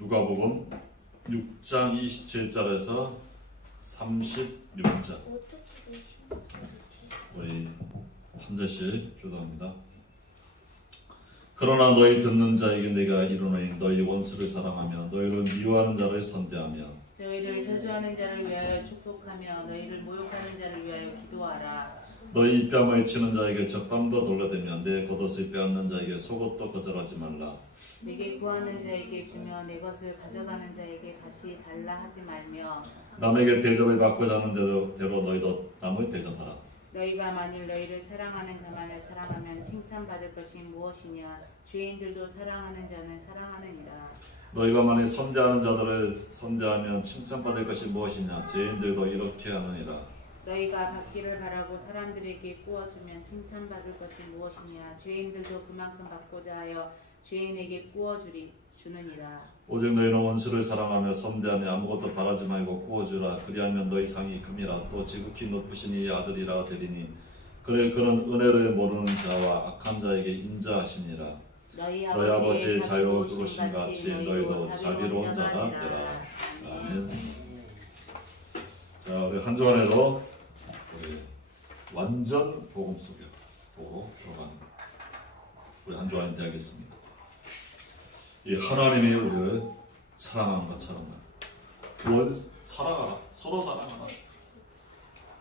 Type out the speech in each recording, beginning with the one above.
누가복음 6장 27절에서 36절. 우리 한 절씩 교도합니다. 그러나 너희 듣는 자에게 내가 이르노니 너희 원수를 사랑하며 너희를 미워하는 자를 선대하며 너희를 저주하는 자를 위하여 축복하며 너희를 모욕하는 자를 위하여 기도하라. 너희 입뺨을 치는 자에게 젖밤도 돌려대며 내 겉옷을 빼앗는 자에게 속옷도 거절하지 말라. 내게 구하는 자에게 주며 내 것을 가져가는 자에게 다시 달라 하지 말며 남에게 대접을 받고자 하는 대로 너희도 남을 대접하라. 너희가 만일 너희를 사랑하는 자만을 사랑하면 칭찬받을 것이 무엇이냐. 죄인들도 사랑하는 자는 사랑하느니라. 너희가 만일 선대하는 자들을 선대하면 칭찬받을 것이 무엇이냐. 죄인들도 이렇게 하느니라. 너희가 받기를 바라고 사람들에게 꾸어주면 칭찬받을 것이 무엇이냐. 죄인들도 그만큼 받고자 하여 죄인에게 주느니라. 오직 너희는 원수를 사랑하며 선대하며 아무것도 바라지 말고 꾸어주라. 그리하면 너희 상이 금이라 또 지극히 높으신 이의 아들이라 되리니 그래 그는 은혜를 모르는 자와 악한 자에게 인자하시니라. 너희 아버지의 자유로우신 같이 너희도 자비로운 자가 되라. 아멘. 자, 우리 한 주간에도 우리 완전 복음 속에 보고 들어가는 우리 한 주간이 되겠습니다. 이 하나님이 우리를 사랑한 것처럼 사랑하라, 서로 사랑하라.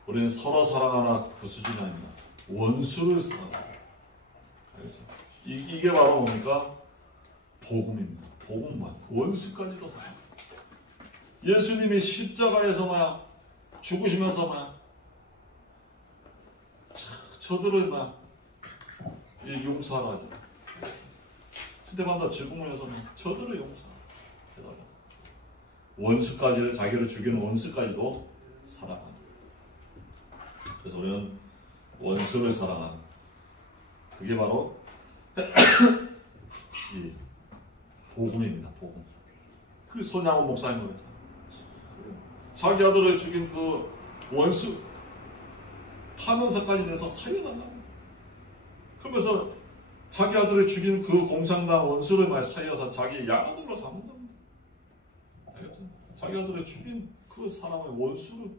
우리는 서로 사랑하라 그 수준이 아닙니다. 원수를 사랑하라. 알겠죠? 이게 바로 뭡니까? 복음입니다. 복음만. 원수까지도 사랑. 예수님이 십자가에서 죽으시면서 저들을 용서하라. 스데반도 죽음에서 저들을 용서하라. 원수까지를 자기를 죽이는 원수까지도 사랑하는. 그래서 우리는 원수를 사랑하는. 그게 바로 이 복음입니다. 복음. 그 손양호 목사님을 자기 아들을 죽인 그 원수 타면서까지 내서 살려달라고. 그러면서 자기 아들을 죽인 그 공산당 원수를 살려서 자기 양아들로 삼은 겁니다. 알겠죠? 자기 아들을 죽인 그 사람의 원수를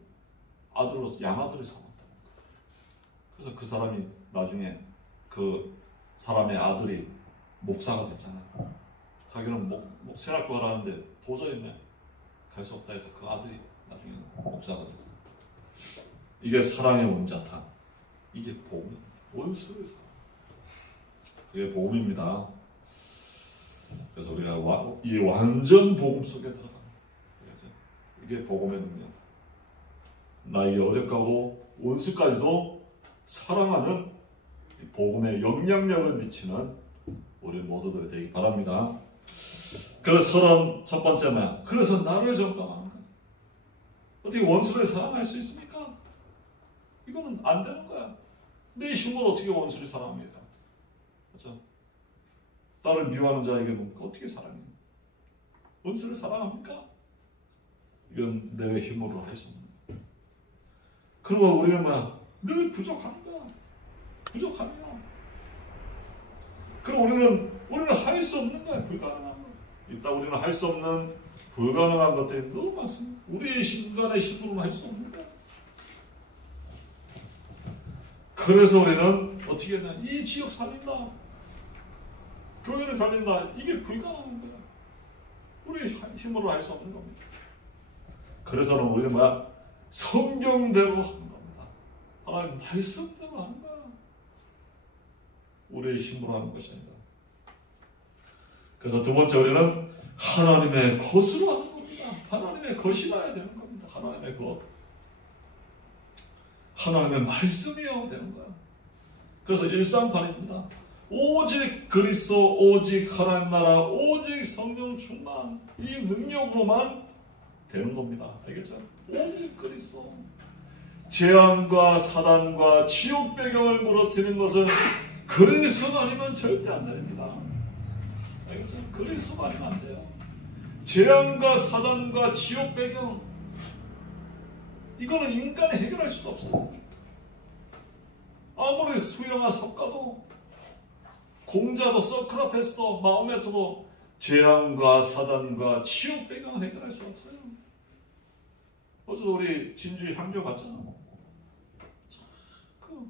아들로 양아들을 삼았다. 그래서 그 사람이 나중에 그 사람의 아들이 목사가 됐잖아요. 자기는 신학교 가라는데 도저히 갈 수 없다 해서 그 아들이 나중에 목사가 됐어요. 이게 사랑의 원자탄. 이게 복음입니다. 원수의 사랑. 그게 복음입니다. 그래서 우리가 이 완전 복음 속에 들어가는 이게 복음의 능력. 나에게 어렵고 원수까지도 사랑하는 복음의 영향력을 미치는 우리 모두들 되기 바랍니다. 그래서 첫 번째 그래서 나를 점검하는 거야. 어떻게 원수를 사랑할 수 있습니까? 이거는 안 되는 거야. 내 힘으로 어떻게 원수를 사랑합니까? 그렇죠? 나를 미워하는 자에게 어떻게 사랑해? 원수를 사랑합니까? 이건 내 힘으로 할 수 없는 거야. 그러면 우리는 늘 부족한 거야. 부족하며. 그럼 우리는 할 수 없는 거야. 불가능한 거야. 이따 우리는 할 수 없는 불가능한 것들이 너무 많습니다. 우리의 인간의 힘으로는 할 수 없는 거야. 그래서 우리는 어떻게 했냐? 이 지역 살린다. 교회를 살린다. 이게 불가능한 거야. 우리의 힘으로 할 수 없는 겁니다. 그래서는 우리는 성경대로 하는 겁니다. 하나님 말씀대로 하는 거야. 우리의 힘으로 하는 것이 아니다. 그래서 두 번째 우리는 하나님의 것으로 하는 겁니다. 하나님의 것이라야 되는 겁니다. 하나님의 것. 하나님의 말씀이어야 되는 거야. 그래서 138입니다. 오직 그리스도, 오직 하나님 나라, 오직 성령 충만, 이 능력으로만 되는 겁니다. 알겠죠? 오직 그리스도. 재앙과 사단과 지옥 배경을 무너뜨리는 것은 그리스도 아니면 절대 안 됩니다. 알겠죠? 그리스도 아니면 안 돼요. 재앙과 사단과 지옥 배경, 이거는 인간이 해결할 수가 없어요. 아무리 수영아 석가도 공자도 소크라테스도 마호메트도 재앙과 사단과 지옥 배경을 해결할 수 없어요. 어제도 우리 진주의 향교 갔잖아. 그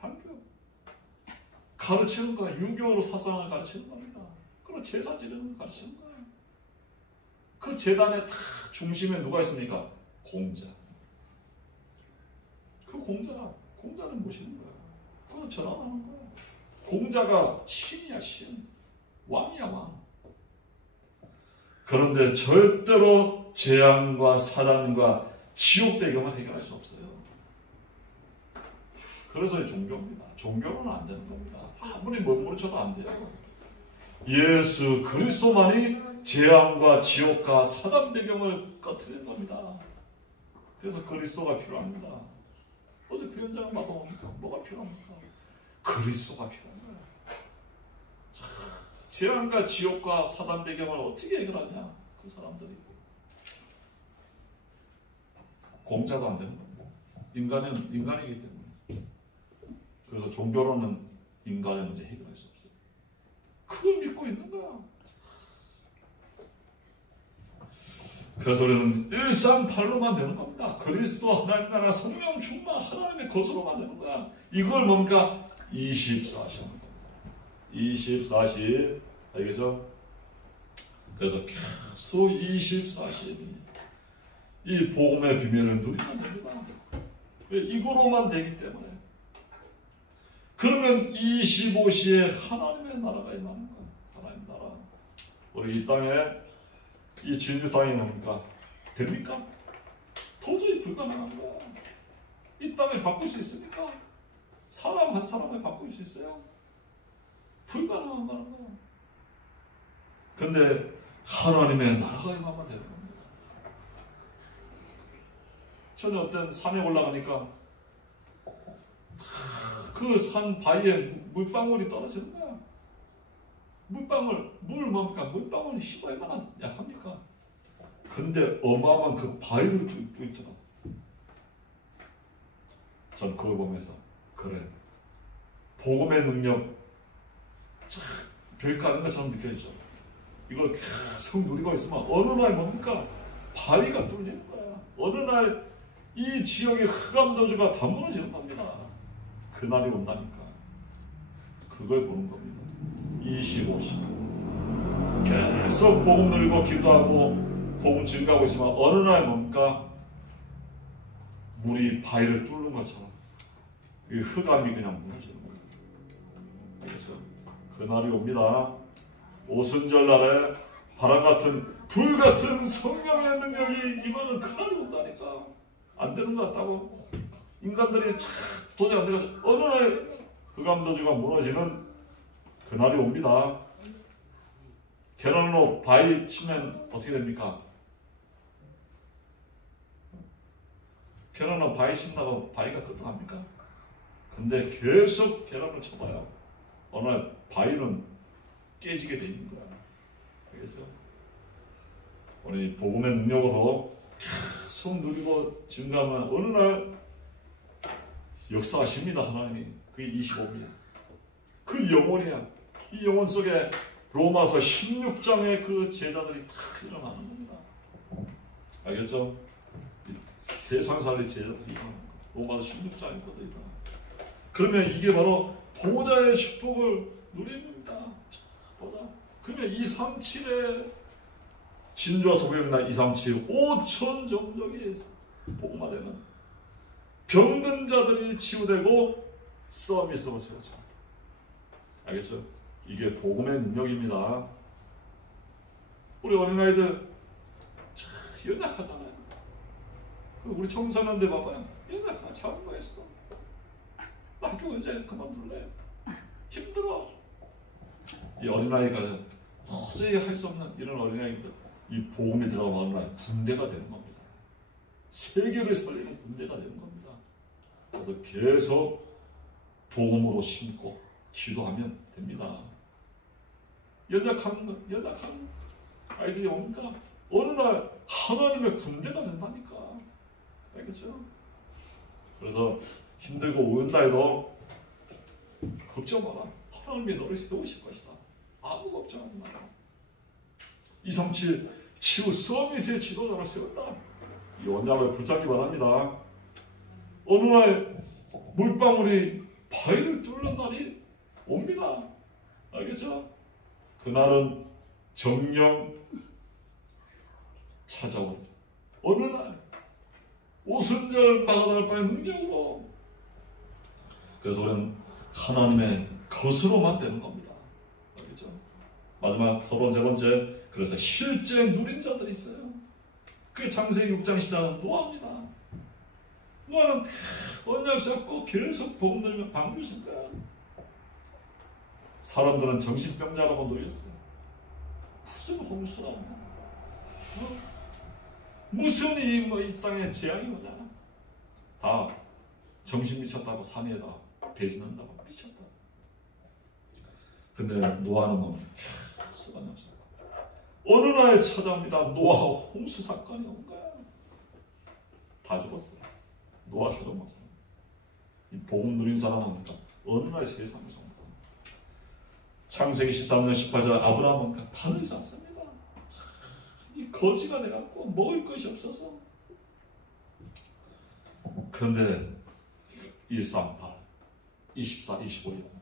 향교 가르치는 거야. 유교로 사상을 가르치는 겁니다. 그리고 제사 지르는 거 가르치는 거야. 그 재단의 다 중심에 누가 있습니까? 공자. 그 공자를 모시는 거야. 그거 전환하는 거야. 공자가 신이야, 신. 왕이야, 왕. 그런데 절대로 재앙과 사단과 지옥 배경을 해결할 수 없어요. 그래서 종교입니다. 종교는 안 되는 겁니다. 아무리 모르는 척도 안 돼요. 예수 그리스도만이 재앙과 지옥과 사단 배경을 꺼트리는 겁니다. 그래서 그리스도가 필요합니다. 어제 그 현장을 봐도 뭡니까? 뭐가 필요합니까? 그리스도가 필요한 거예요. 재앙과 지옥과 사단 배경을 어떻게 해결하냐? 그 사람들이. 공자도 안 되는 겁니다. 인간은 인간이기 때문에. 그래서 종교로는 인간의 문제 해결할 수 없어요. 그걸 믿고 있는 거야. 그래서 우리는 일상팔로만 되는 겁니다. 그리스도 하나님 나라 성령 충만 하나님의 것으로만 되는 거야. 이걸 뭡니까? 24시 하는 겁니다. 24시 알겠죠? 그래서 계속 24시 이 복음의 비밀을 누리면 됩니다. 왜? 이거로만 되기 때문에. 그러면 25시에 하나님의 나라가 임하는 거야. 하나님 나라. 우리 이 땅에 이 진주 땅이 뭡니까? 됩니까? 도저히 불가능한 거야. 이 땅을 바꿀 수 있습니까? 사람 한 사람을 바꿀 수 있어요? 불가능한 거야. 근데 하나님의 나라가 임하면 되는 겁니다. 저는 어떤 산에 올라가니까 그 산 바위에 물방울이 떨어지는 거야. 물 뭡니까? 물방울이 힘이 얼마나 약합니까? 근데 어마어마한 그 바위를 뚫더라. 전 그걸 보면서 그래, 복음의 능력 별 까는 것처럼 느껴지죠. 이걸 계속 누리고 있으면 어느 날 뭡니까? 바위가 뚫리는 거야. 어느 날 이 지역의 흑암도주가 다 무너지는 겁니다. 그날이 온다니까. 그걸 보는 겁니다. 25시 계속 복음 누리고 기도하고 복음 증가하고 있으면 어느 날 뭡니까? 물이 바위를 뚫는 것처럼 이 흑암이 그냥 무너지는 거예요. 그래서 그날이 옵니다. 오순절날에 바람같은 불같은 성령의 능력이 임하는 그날이 온다니까. 안 되는 것 같다고. 인간들이 도저히 안 돼가지고 어느 날 흑암도주가 무너지는 그날이 옵니다. 계란으로 바위 치면 어떻게 됩니까? 계란으로 바위 친다고 바위가 끄떡합니까? 근데 계속 계란을 쳐봐요. 어느 날 바위는 깨지게 돼 있는 거야. 알겠어요? 우리 복음의 능력으로 계속 누리고 증가하면 어느 날 역사하십니다. 하나님이. 그게 25분이야. 그 영혼이야. 이 영혼 속에 로마서 16장의 그 제자들이 다 일어나는 겁니다. 알겠죠? 세상 살리 제자들이 일어나는 거. 로마서 16장에 그것도 일어나. 그러면 이게 바로 보호자의 축복을 누리는 겁니다. 보자. 그러면 237에 진주와 소경날 237 5천 종족이 복음화되는 병든 자들이 치유되고 서밋으로 세워져. 알겠죠? 이게 복음의 능력입니다. 우리 어린아이들 참 연약하잖아요. 우리 청소년들 봐봐요. 연약하 작은 거 했어. 나 학교 이제 그만둘래. 힘들어. 이 어린아이가 도저히 할 수 없는 이런 어린아이들 이 복음이 들어가면 어느 날 군대가 되는 겁니다. 세계를 살리는 군대가 되는 겁니다. 그래서 계속 복음으로 심고 기도하면 됩니다. 연약한 아이들이 오니까 어느 날 하나님의 군대가 된다니까. 알겠죠? 그래서 힘들고 우는다 해도 걱정 마라. 하나님이 너를 세우실 것이다. 아무 걱정하지 마라. 237 치유 서밋의 지도자를 세웠다. 이 언약을 붙잡기 바랍니다. 어느 날 물방울이 바위를 뚫는 날이 옵니다. 알겠죠? 그날은 정령 찾아오리라. 어느 날 오순절 막아날 바의 능력으로. 그래서 우리는 하나님의 것으로만 되는 겁니다. 알겠죠? 마지막 세 번째, 그래서 실제 누린 자들이 있어요. 그게 창세기 6장 14장 노아입니다. 노아는 언약 잡고 계속 복음 들으면 방주신 거야. 사람들은 정신병자라고 놀렸어요. 무슨 홍수라고, 무슨 이 땅에 재앙이 오냐. 다 정신 미쳤다고 산에다 배신한다고 미쳤다. 근데 노아는 뭡니까? 쓰가니 없어. 어느 날 찾아옵니다. 노아와 홍수 사건이 온 거야. 다 죽었어요. 노아 가족만 살아. 이 복음 누린 사람은 뭡니까? 어느 날 세상에서 옵니다. 창세기 13년 18절 아브라함은 뭡니까? 단을 쌓습니다. 이 거지가 돼갖고 먹을 것이 없어서. 그런데 138, 24, 25년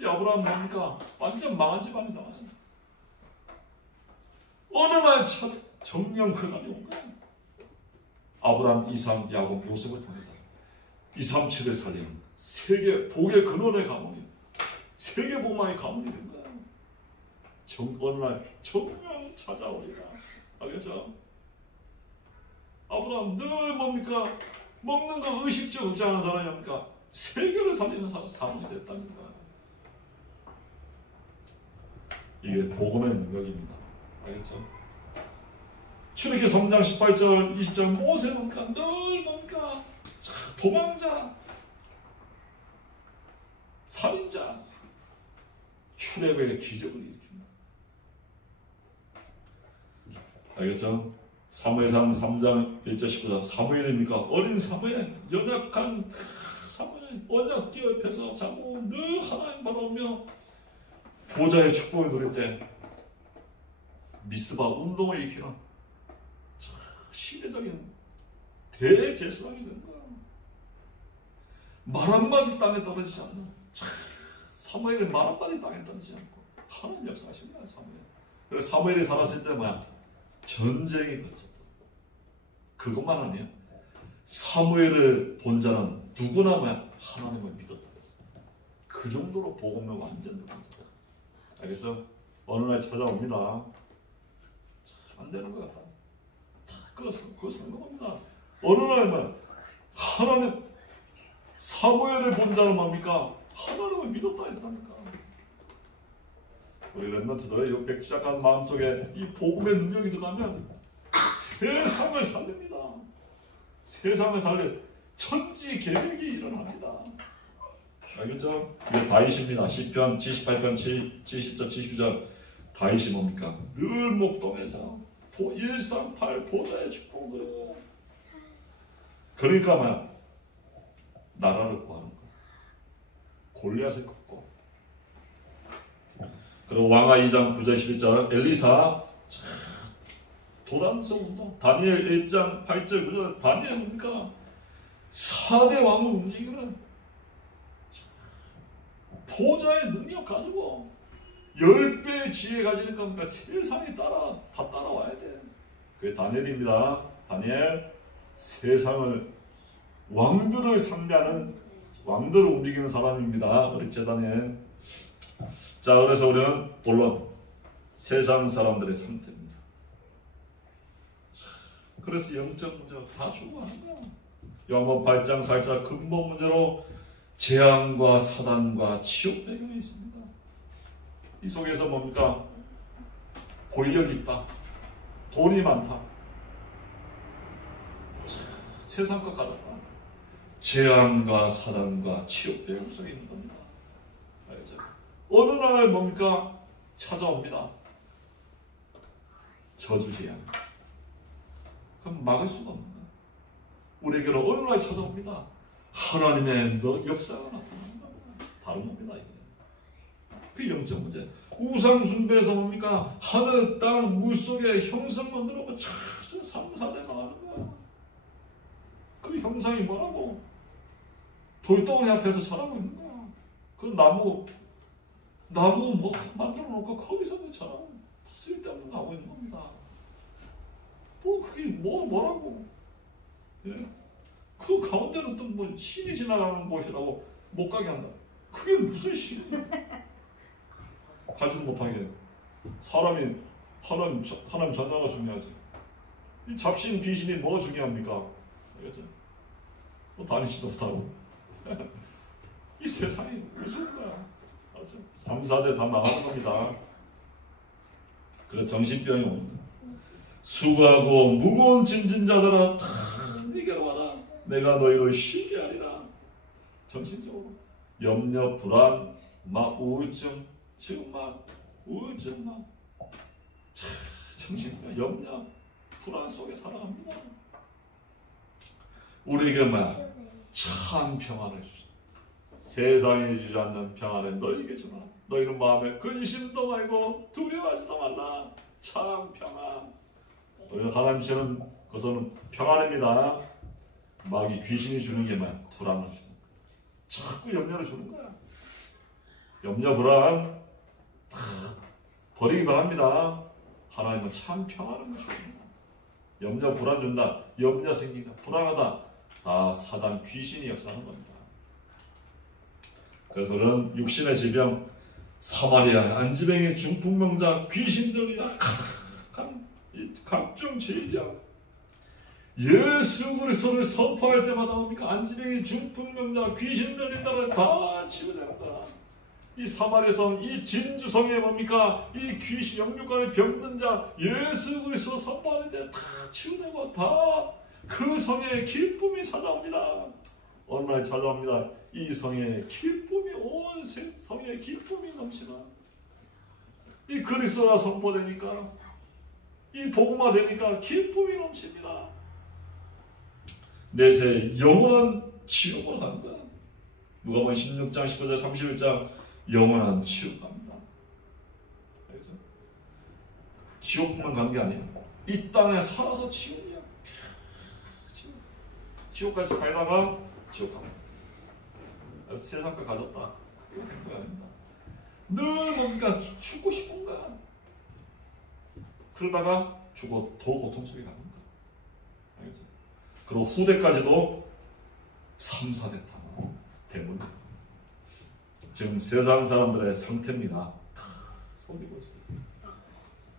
이 아브라함 뭡니까? 완전 망한 집안이잖아요. 어느 날 정령 그날이 온 거야. 아브라함, 이삭, 야곱, 요셉을 통해서 237을 살린 세계 복의 근원의 가문이, 세계 복망의 가문이 된 거야. 어느 날 정령 찾아오리라. 알겠죠? 아브라함 늘 뭡니까? 먹는 거 의식적 걱정하는 사람이 뭡니까? 세계를 살리는 사람 가문이 됐답니다. 이게 복음의 능력입니다. 알겠죠? 출애굽기 3장 18절 20절 모세 뭡니까? 늘 뭡니까? 도망자, 살인자, 출애굽의 기적을 일으킵니다. 알겠죠? 사무엘상 3장 1절 19절 사무엘입니까? 어린 사무엘, 연약한 사무엘, 언약 띠 옆에서 자고 늘 하나님 바라보며 보좌의 축복을 누릴 때 미스바 운동을 일으키는 시대적인 대제사장이 된 거야. 말 한마디 땅에 떨어지지 않는, 사무엘이 말 한마디 땅에 떨어지지 않고 하나님 역사하신 거야. 사무엘. 그래서 사무엘이 살았을 때 뭐야? 전쟁이 있었다. 그것만 아니야. 사무엘을 본 자는 누구나 뭐야? 하나님을 믿었다. 그 정도로 복음을 완전 들었어. 알겠죠? 어느 날 찾아옵니다. 안 되는 것 같다. 그거 설명합니다. 어느 날만 하나님, 사무엘을 본 자는 뭡니까? 하나님을 믿었다 했다니까. 우리 렘넌트들의 600 시작한 마음속에 이 복음의 능력이 들어가면 세상을 살립니다. 세상을 살릴 천지 계획이 일어납니다. 알겠죠? 이게 다윗입니다. 시편 78편 70절 72절 다윗이 뭡니까? 늘 목동에서 138 보좌의 축복을, 그러니까 뭐야? 나라를 구하는 거, 골리앗을 꺾고. 그리고 왕하 2장 9절 11절 엘리사 도단성 운동, 다니엘 1장 8절 9절 다니엘 뭡니까? 4대 왕을 움직이는 보좌의 능력 가지고 10배의 지혜 가지니까 뭡니까? 세상이 다 따라와야 돼. 그게 다니엘입니다. 다니엘, 세상을, 왕들을 상대하는, 왕들을 움직이는 사람입니다. 우리 제다니엘. 자, 그래서 우리는 본론 세상 사람들의 상태입니다. 그래서 영적 문제가 다 죽어가는 거야. 요한복음 8장 4절 근본 문제로 재앙과 사단과 지옥 배경이 있습니다. 이 속에서 뭡니까? 권력이 있다, 돈이 많다, 세상 것 같았다. 재앙과 사단과 지옥 배경 속에 있는 겁니다. 알겠죠? 어느 날 뭡니까? 찾아옵니다. 저주재앙. 그럼 막을 수가 없는 거야. 우리에게로 어느 날 찾아옵니다. 하나님의 역사가 나타나는 거야. 다른 겁니다. 이게. 그 영적 문제. 우상 숭배에서 뭡니까? 하늘, 땅, 물속에 형상 만들어고 차차 3, 4대 나가는 거야. 그 형상이 뭐라고? 돌덩이 앞에서 절하고 있는 거야. 그 나무 뭐 만들어 놓고 거기서 절하고 쓸데없는 거 하고 있는 겁니다. 뭐 그게 뭐라고? 예? 그 가운데는 또 뭐 신이 지나가는 곳이라고 못 가게 한다. 그게 무슨 신이야? 가지 못하게. 사람이 하나님 전화가 중요하지. 이 잡신 귀신이 뭐가 중요합니까? 알겠죠? 뭐 다니지도 못하고. 이 세상이 무슨 거야? 알죠? 3, 4대 다 나가는 겁니다. 그래 정신병이 옵니다. 수고하고 무거운 짐진 자들아 다 내게로 와라. 내가 너희를 쉬게 하리라. 정신적으로 염려, 불안, 막 우울증, 지금 막 우울증 막 정신병, 염려, 불안 속에 살아갑니다. 우리에게 참 평안을 주시다. 세상에 주지 않는 평안을 너희에게 주라. 너희는 마음에 근심도 말고 두려워하지도 말라. 참 평안. 너희는 하나님 주시는 것은 평안입니다. 마귀 귀신이 주는 게 불안을 주는 거야. 자꾸 염려를 주는 거야. 염려 불안 다 버리기 바랍니다. 하나님은 참 평안을 주십니다. 염려 불안 준다. 염려 생긴다. 불안하다. 다 사단 귀신이 역사하는 겁니다. 그래서 그런 육신의 질병, 사마리아 안지병의 중풍병자, 귀신들이야 가득한 이 각종 질병, 예수 그리스도를 선포할 때마다 뭡니까? 안지병의 중풍병자, 귀신 들린 자를 다 치유된다. 이 사마리아성, 이 진주성에 뭡니까? 이 귀신 영육간에 병든 자, 예수 그리스도 선포할 때 다 치유되고 다 그 성에 기쁨이 찾아옵니다. 어느 날 찾아옵니다. 이 성에 기쁨이 온 성에 기쁨이 넘치나. 이 그리스도가 선포되니까, 이 복음화 되니까 기쁨이 넘칩니다. 내세 영원한 지옥으로 간다. 누가복음 16장 19절 31장 영원한 지옥 갑니다. 알겠죠? 지옥만 가는 게 아니에요. 이 땅에 살아서 지옥이야. 지옥까지 살다가 지옥 갑니다. 세상과 가졌다. 그게 행복이 아닙니다. 늘 뭡니까? 죽고 싶은 거야. 그러다가 죽어 더 고통 속에 가는 거야. 알겠죠? 그리고 후대까지도 3, 4대 다 대문. 지금 세상 사람들의 상태입니다. 다 속이고 있어요.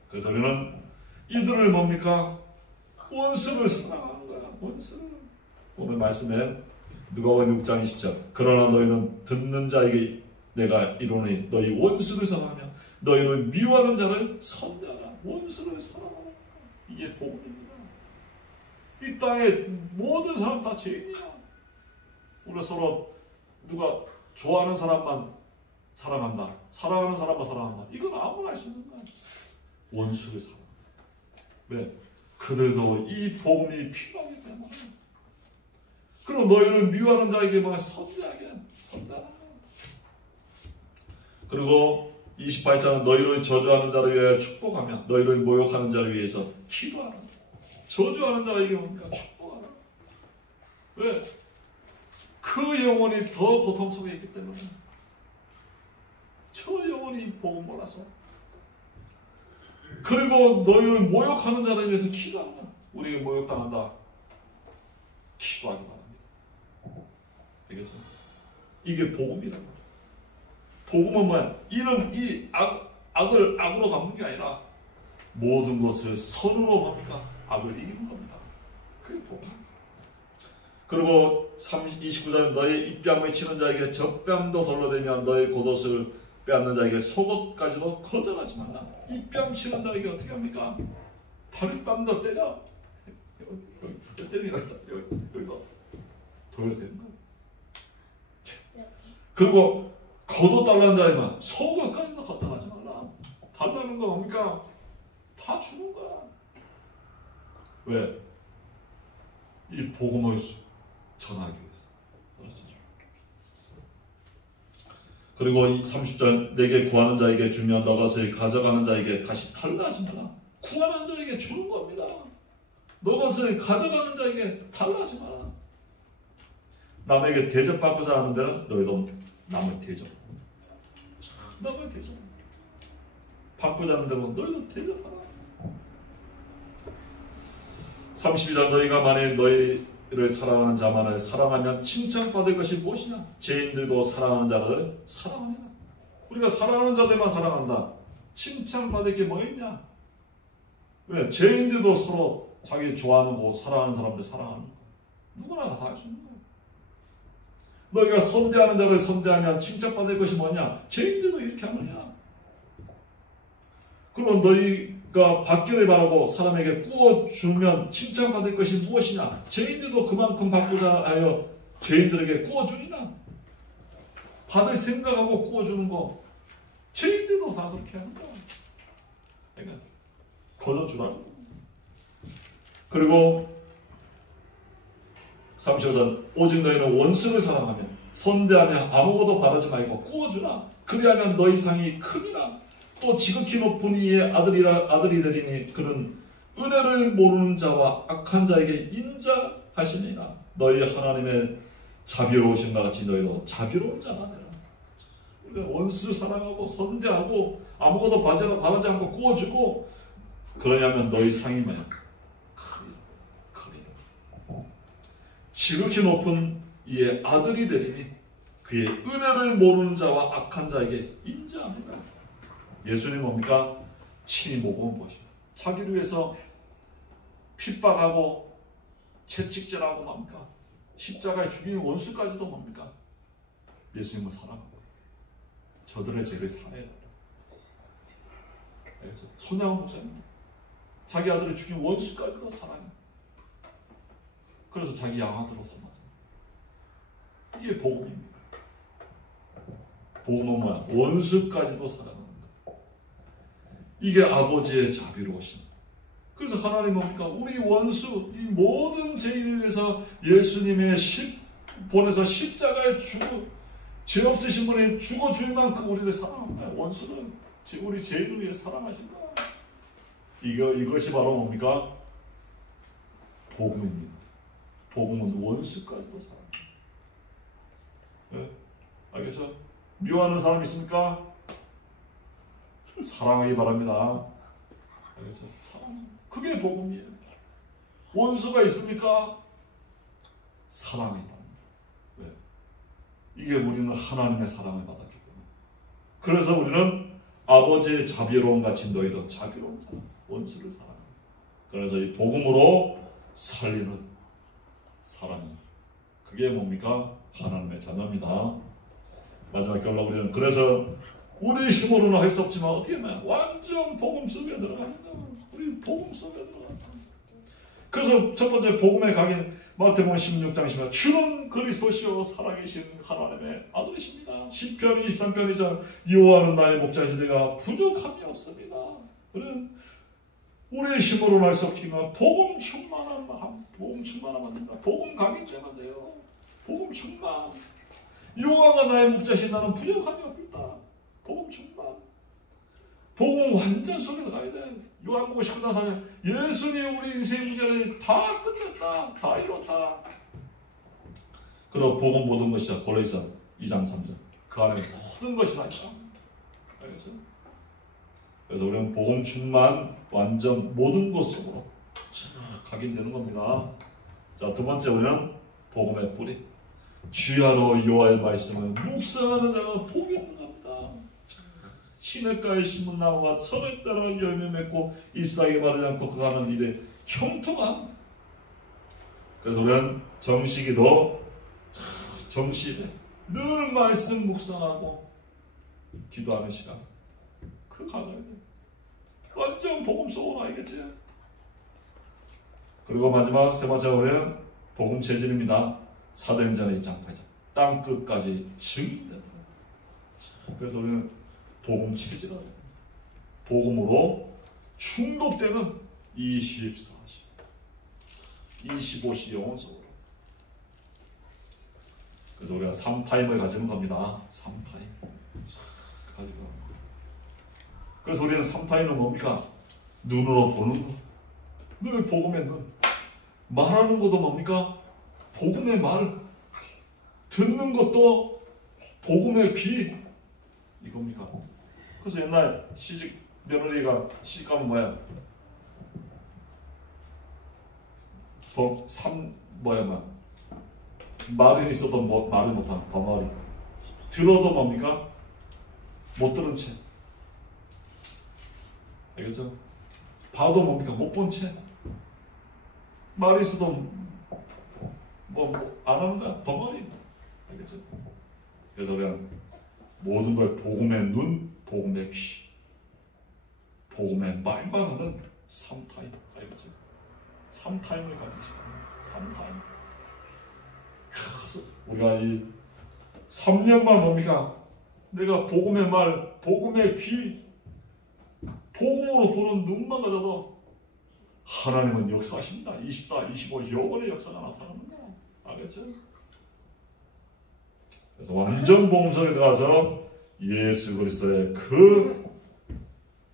그래서 우리는 이들을 뭡니까? 원수를 사랑하는 거야. 원수를. 오늘 말씀에 누가복음 6장 20절. 그러나 너희는 듣는 자에게 내가 이르노니 너희 원수를 사랑하며 너희를 미워하는 자를 선대하라. 원수를 사랑하라. 이게 복음입니다. 이 땅에 모든 사람 다 죄인이야. 우리가 서로 누가 좋아하는 사람만 사랑한다. 사랑하는 사람만 사랑한다. 이건 아무나 할 수 있는 거야. 원수를 사랑한다. 왜? 그들도 이 복음이 필요하기 때문에. 그리고 너희를 미워하는 자에게만 선대하게 선대하라. 그리고 28절은 너희를 저주하는 자를 위하여 축복하며 너희를 모욕하는 자를 위해서 기도하라. 저주하는 자에게 뭡니까? 축복하라. 왜? 그 영혼이 더 고통 속에 있기 때문에. 저 영혼이 복음 몰라서. 그리고 너희를 모욕하는 자를 위해서 기도하라. 우리에게 모욕당한다. 기도하기 바랍니다. 알겠어? 이게 복음이라고. 복음은 뭐야? 이는 이 악을 악으로 갚는 게 아니라 모든 것을 선으로 뭡니까? 악을 이기는 겁니다. 그게 복음. 그리고 29절 너희 입뺨을 치는 자에게 젖뺨도 돌려대며 너희 겉옷을 빼앗는 자에게 속옷까지도 거절하지 말라. 입뺨 치는 자에게 어떻게 합니까? 다리뺨도 때려. 여기 때리니까 여기다 돌려야 되는 거야. 그리고 겉옷 달라는 자에만 속옷까지도 거절하지 말라. 달라는 거 뭡니까? 다 주는 거야. 왜? 이 복음을 전하기 위해서. 그렇죠. 그리고 30절 내게 구하는 자에게 주며 너것을 가져가는 자에게 다시 달라 하지 마라. 구하는 자에게 주는 겁니다. 너것을 가져가는 자에게 달라 하지 마라. 남에게 대접받고자 하는 데는 너희도 남을 대접. 남을 대접. 받고자 하는 데는 너희도 대접하라. 32절 너희가 만일 너희를 사랑하는 자만을 사랑하면 칭찬받을 것이 무엇이냐? 죄인들도 사랑하는 자를 사랑하느냐? 우리가 사랑하는 자들만 사랑한다. 칭찬받을 게 뭐 있냐? 왜? 죄인들도 서로 자기 좋아하는 거 사랑하는 사람들 사랑하는 거. 누구나 다 할 수 있는 거야. 너희가 선대하는 자를 선대하면 칭찬받을 것이 뭐냐? 죄인들도 이렇게 하느냐? 그럼 너희가 받기를 바라고 사람에게 구워주면 칭찬받을 것이 무엇이냐? 죄인들도 그만큼 받고자 하여 죄인들에게 구워주니라. 받을 생각하고 구워주는 거 죄인들도 다 그렇게 하는 거야. 그러니까 거저주라고. 그리고 35절 오직 너희는 원수를 사랑하며 선대하며 아무것도 바라지 말고 구워주라. 그리하면 너희 상이 크니라. 또 지극히 높은 이의 아들이 되리니 그는 은혜를 모르는 자와 악한 자에게 인자하시니라. 너희 하나님의 자비로우신가 같이 너희도 자비로운 자가 되라. 우리가 원수 사랑하고 선대하고 아무것도 바라지 않고 구워주고 그러냐면 너희 상이 뭐야? 크리라. 지극히 높은 이의 아들이 되리니 그의 은혜를 모르는 자와 악한 자에게 인자하니라. 예수님 뭡니까? 친히 모범 보시고 자기를 위해서 핍박하고 채찍질하고 뭡니까? 십자가에 죽이는 원수까지도 뭡니까? 예수님은 사랑하고 저들의 죄를 사해야 된다. 손양원 목사님 자기 아들을 죽인 원수까지도 사랑해. 그래서 자기 양아들로 삼았잖아. 이게 복음입니다. 복음은 뭐야? 원수까지도 사랑하는 거. 이게 아버지의 자비로우심. 그래서 하나님 뭡니까? 우리 원수, 이 모든 죄인을 위해서 예수님의 보내서 십자가에 죄 없으신 분이 죽어줄 만큼 우리를 사랑한 거야. 원수는 우리 죄인을 위해 사랑하신 거야. 이것이 바로 뭡니까? 복음입니다. 복음은 원수까지도 사랑합니다. 네? 알겠죠? 미워하는 사람 있습니까? 사랑하기 바랍니다. 알겠죠? 사랑. 그게 복음이에요. 원수가 있습니까? 사랑하기 바랍니다. 왜? 이게 우리는 하나님의 사랑을 받았기 때문에. 그래서 우리는 아버지의 자비로움 같이 너희도 자비로운 사람, 원수를 사랑합니다. 그래서 이 복음으로 살리는 사람입니다. 그게 뭡니까? 하나님의 자녀입니다. 마지막 결론 우리는 그래서 우리 힘으로는 할 수 없지만 어떻게 하면 완전 복음 속에 들어갑니다. 우리 복음 속에 들어갔습니다. 그래서 첫 번째 복음의 강인 마태복음 16장 10절 주는 그리스도시요 살아계신 하나님의 아들이십니다. 시편 23편 2절 여호와는 나의 목자시니 내가 부족함이 없습니다. 우리는 우리의 힘으로는 할 수 없지만 복음 충만한 마음, 복음 충만하면 됩니다. 복음 강인되면 돼요. 복음 충만. 여호와가 나의 목자시니 나는 부족함이 없다. 복음 충만. 복음 완전 속에 가야 돼. 요한복음 19장 4절 예수님 우리 인생 문제를 다 끝냈다. 다 이뤘다. 그리고 복음 모든 것이야. 골로새서 2장 3절 그 안에 모든 것이 다 있다. 알겠죠? 그래서 우리는 복음 충만 완전 모든 것 속으로 각인되는 겁니다. 자, 두 번째 우리는 복음의 뿌리. 주야로 여호와의 말씀을 묵상하는 자가 복이 있는 겁니다. 시냇가에 심은 나무가 철에 따라 열매 맺고 잎사귀 마르지 않고 그가 하는 일에 형통한. 그래서 우리는 정식이도 정식에 늘 말씀 묵상하고 기도하는 시간 그 가져야 돼. 완전 복음 속으로 알겠지? 그리고 마지막 세 번째 우리는 복음 체질입니다. 사도행전 2장 8절 땅 끝까지 증인된다. 그래서 우리는 복음 체질하다. 복음으로 충독되는 24시 25시 영혼 속으로. 그래서 우리가 3타임을 가지는 겁니다. 3타임. 가지고. 그래서 우리는 삼타인은 뭡니까? 눈으로 보는 것, 늘 복음의 눈. 말하는 것도 뭡니까? 복음의 말. 듣는 것도 복음의 귀. 이겁니까? 그래서 옛날 시집 며느리가 시집가면 뭐야? 말은 있어도 말을 못하는 덩어리. 들어도 뭡니까? 못 들은 채. 알겠죠? 봐도 뭡니까? 못 본 채. 말이 있어도 안 합니다. 덩어리. 알겠죠? 그래서 그냥 모든 걸 복음의 눈, 복음의 귀, 복음의 말만 하는 삼타임. 알겠죠? 삼타임을 가지시고, 삼타임. 그래서 우리가 이 3년만 뭡니까? 내가 복음의 말, 복음의 귀, 복음으로 보는 눈만 가져도 하나님은 역사하십니다. 24, 25 영원의 역사가 나타납니다. 알겠죠? 그래서 완전 복음 속에 들어가서 예수 그리스도의 그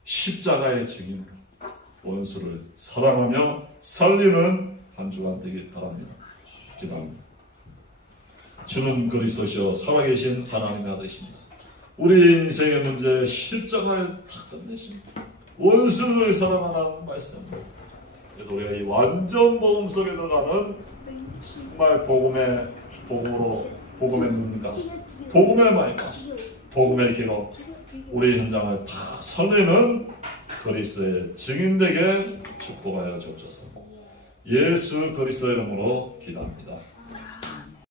십자가의 증인, 원수를 사랑하며 살리는 한 주간 되길 바랍니다. 기도합니다. 주는 그리스도시요 살아계신 하나님의 아들이십니다. 우리 인생의 문제 십자가에 다 끝내십니다. 원수를 사랑하라는 말씀. 그래서 우리가 이 완전 복음 속에 들어가는 정말 복음의 눈과 복음의 말과 복음의 귀로 우리 현장을 다 살리는 그리스도의 증인되게 축복하여 주옵소서. 예수 그리스도의 이름으로 기도합니다.